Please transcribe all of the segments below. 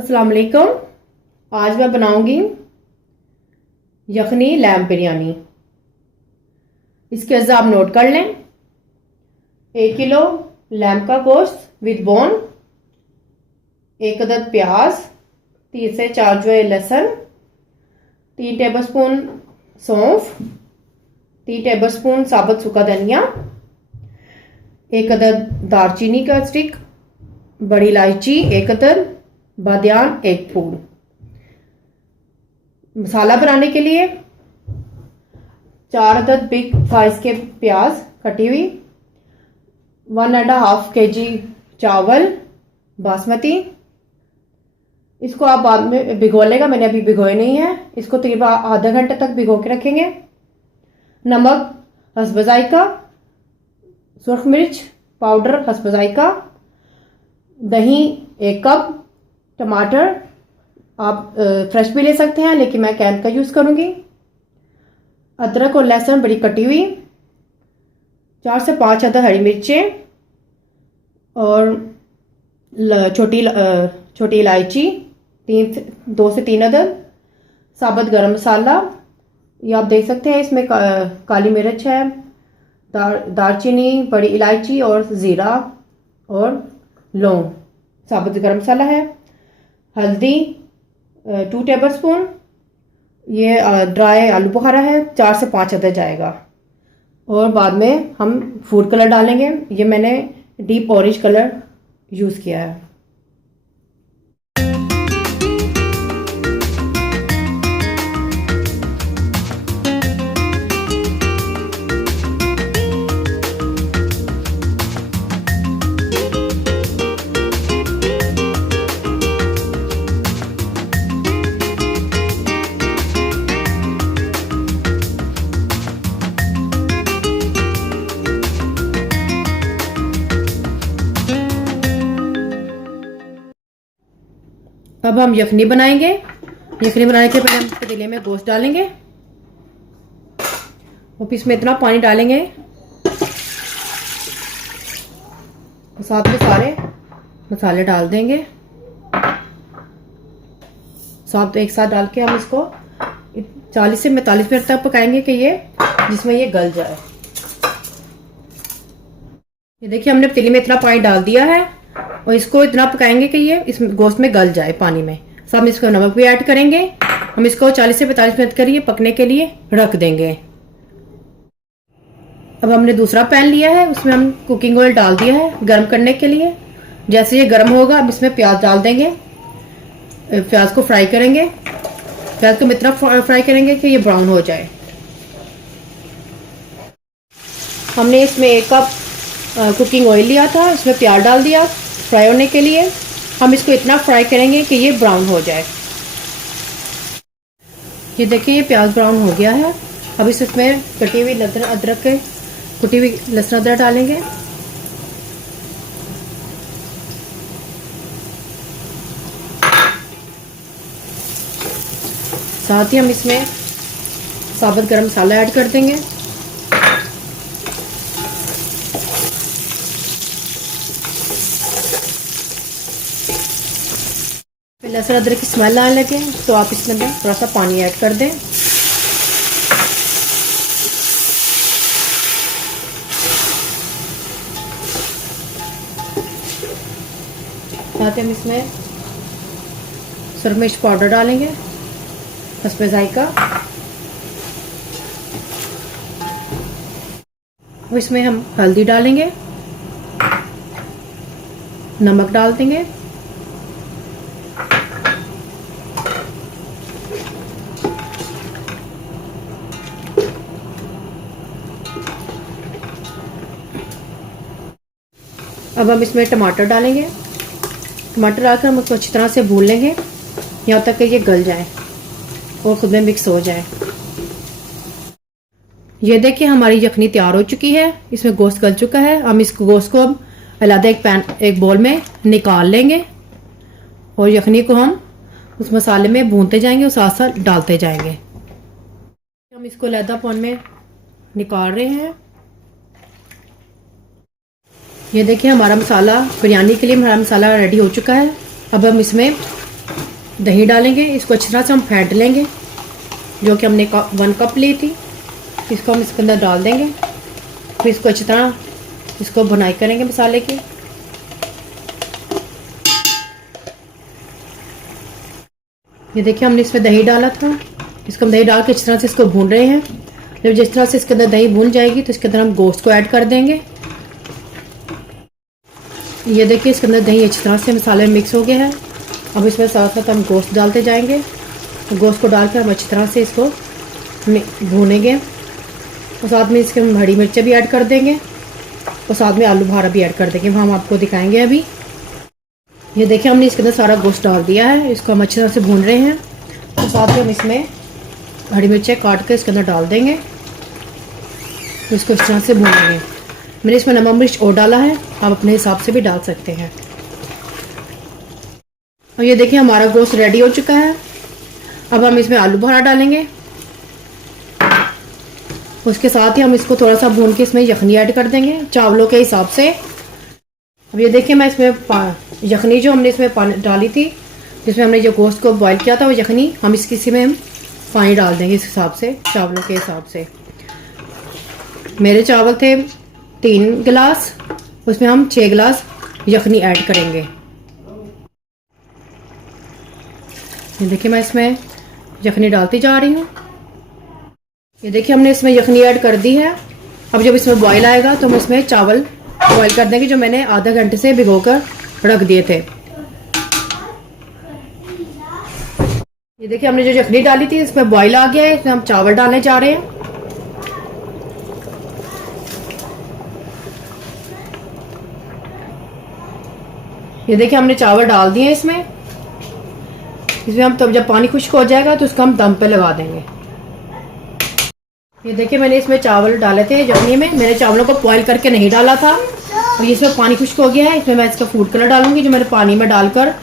अस्सलाम वालेकुम। आज मैं बनाऊंगी यखनी लैम्प बिरयानी। इसके अज्जा आप नोट कर लें। 1 किलो लैम्प का गोश्त विद बोन, 1 अदद प्याज, 3 से 4 जो है लहसुन, 3 टेबलस्पून सौंफ, 3 टेबलस्पून साबुत सूखा धनिया, 1 अदद दालचीनी का स्टिक, बड़ी इलायची 1 अदद, बादियान 1 फूल। मसाला बनाने के लिए 4 अदद बिग साइज के प्याज कटी हुई, 1.5 kg चावल बासमती। इसको आप बाद में भिगो लेगा, मैंने अभी भिगोए नहीं है। इसको तकरीबन आधा घंटे तक भिगो के रखेंगे। नमक हस्ब जायका, सुर्ख मिर्च पाउडर हस्ब जायका, दही 1 कप, टमाटर आप फ्रेश भी ले सकते हैं लेकिन मैं कैन का यूज़ करूंगी। अदरक और लहसुन बड़ी कटी हुई, 4 से 5 अदद हरी मिर्चें और छोटी इलायची 2 से 3 अदद, साबुत गरम मसाला ये आप देख सकते हैं। इसमें काली मिर्च है, दालचीनी, बड़ी इलायची और ज़ीरा और लौंग, साबुत गरम मसाला है। हल्दी 2 टेबलस्पून, ये ड्राई आलू बुखारा है 4 से 5 अदद जाएगा। और बाद में हम फूड कलर डालेंगे। ये मैंने डीप ऑरेंज कलर यूज़ किया है। अब हम यखनी बनाएंगे। यखनी बनाने के पहले हम पतीले में गोश्त डालेंगे और फिर इसमें इतना पानी डालेंगे और साथ में सारे मसाले डाल देंगे। साथ एक साथ डाल के हम इसको 40 से 45 मिनट तक पकाएंगे कि ये जिसमें ये गल जाए। ये देखिए हमने पतीले में इतना पानी डाल दिया है और इसको इतना पकाएंगे कि ये इस गोश्त में गल जाए पानी में। सब हम इसको नमक भी ऐड करेंगे। हम इसको 40 से 45 मिनट के लिए पकने के लिए रख देंगे। अब हमने दूसरा पैन लिया है, उसमें हम कुकिंग ऑयल डाल दिया है गर्म करने के लिए। जैसे ये गर्म होगा अब इसमें प्याज डाल देंगे। प्याज को फ्राई करेंगे। प्याज को इतना फ्राई करेंगे कि ये ब्राउन हो जाए। हमने इसमें 1 कप कुकिंग ऑयल लिया था, इसमें प्याज डाल दिया फ्राई होने के लिए। हम इसको इतना फ्राई करेंगे कि ये ब्राउन हो जाए। ये देखिए ये प्याज ब्राउन हो गया है। अब इसमें कटी हुई कुटी हुई लहसुन अदरक डालेंगे। साथ ही हम इसमें साबुत गरम मसाला ऐड कर देंगे। लहसुन अदरक की स्मेल आने लगे तो आप इसमें थोड़ा सा पानी ऐड कर दें। साथ ही हम इसमें सुरख मिर्च पाउडर डालेंगे हस्ब जायका। और इसमें हम हल्दी डालेंगे, नमक डाल देंगे, अब हम इसमें टमाटर डालेंगे। टमाटर डालकर हम उसको अच्छी तरह से भून लेंगे यहाँ तक कि ये गल जाए और खुद में मिक्स हो जाए। ये देखिए हमारी यखनी तैयार हो चुकी है। इसमें गोश्त गल चुका है। हम इस गोश्त को अलग एक बोल में निकाल लेंगे और यखनी को हम उस मसाले में भूनते जाएंगे और साथ साथ डालते जाएंगे। हम इसको अलग पॉन में निकाल रहे हैं। ये देखिए हमारा मसाला बिरयानी के लिए हमारा मसाला रेडी हो चुका है। अब हम इसमें दही डालेंगे। इसको अच्छी तरह से हम फेंट लेंगे, जो कि हमने 1 कप ली थी। इसको हम इसके अंदर डाल देंगे। फिर इसको अच्छी तरह इसको भुनाई करेंगे मसाले की। ये देखिए हमने इसमें दही डाला था। इसको हम दही डाल के अच्छी तरह से इसको भून रहे हैं। जब जिस तरह से इसके अंदर दही भून जाएगी तो इसके अंदर हम गोश्त को ऐड कर देंगे। ये देखिए इसके अंदर दही अच्छी तरह से मसाले में मिक्स हो गया है। अब इसमें साथ साथ हम गोश्त डालते जाएंगे। गोश्त को डाल के हम अच्छी तरह से इसको भूनेंगे और साथ में इसके हम हरी मिर्चें भी ऐड कर देंगे और साथ में आलू बुखारा भी ऐड कर देंगे, वो हम आपको दिखाएंगे अभी। ये देखिए हमने इसके अंदर सारा गोश्त डाल दिया है। इसको हम अच्छी तरह से भून रहे हैं और साथ में हम इसमें हरी मिर्चें काट के इसके अंदर डाल देंगे। तो इसको इस तरह से भूनेंगे। मैंने इसमें नमक मिर्च और डाला है, आप अपने हिसाब से भी डाल सकते हैं। और ये देखिए हमारा गोश्त रेडी हो चुका है। अब हम इसमें आलू बुखारा डालेंगे। उसके साथ ही हम इसको थोड़ा सा भून के इसमें यखनी ऐड कर देंगे चावलों के हिसाब से। अब ये देखिए मैं इसमें यखनी जो हमने इसमें पानी डाली थी, जिसमें हमने जो गोश्त को बॉईल किया था, वो यखनी हम इसी में हम पानी डाल देंगे इस हिसाब से, चावलों के हिसाब से। मेरे चावल थे 3 गिलास, उसमें हम 6 गिलास यखनी ऐड करेंगे। ये देखिए मैं इसमें यखनी डालती जा रही हूँ। ये देखिए हमने इसमें यखनी ऐड कर दी है। अब जब इसमें बॉईल आएगा तो हम इसमें चावल बॉईल कर देंगे, जो मैंने आधा घंटे से भिगोकर रख दिए थे। ये देखिए हमने जो यखनी डाली थी इसमें बॉईल आ गया है। इसमें हम चावल डालने जा रहे हैं। ये देखिए हमने चावल डाल दिए इसमें हम तब जब पानी खुश्क हो जाएगा तो उसको हम दम पे लगा देंगे। ये देखिए मैंने इसमें चावल डाले थे यखनी में। मैंने चावलों को बॉईल करके नहीं डाला था और ये इसमें पानी खुश्क हो गया है। इसमें मैं इसका फूड कलर डालूंगी, जो मैंने पानी में डालकर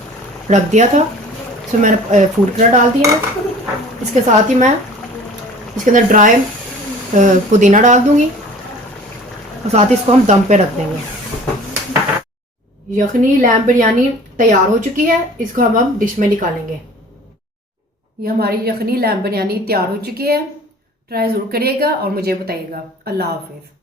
रख दिया था। इसमें मैंने फूड कलर डाल दिया है। इसके साथ ही मैं इसके अंदर ड्राई पुदीना डाल दूंगी और साथ ही इसको हम दम पे रख देंगे। यखनी लैम्ब बिरयानी तैयार हो चुकी है। इसको हम अब डिश में निकालेंगे। ये हमारी यखनी लैम्ब बिरयानी तैयार हो चुकी है। ट्राई ज़रूर करिएगा और मुझे बताइएगा। अल्लाह हाफिज़।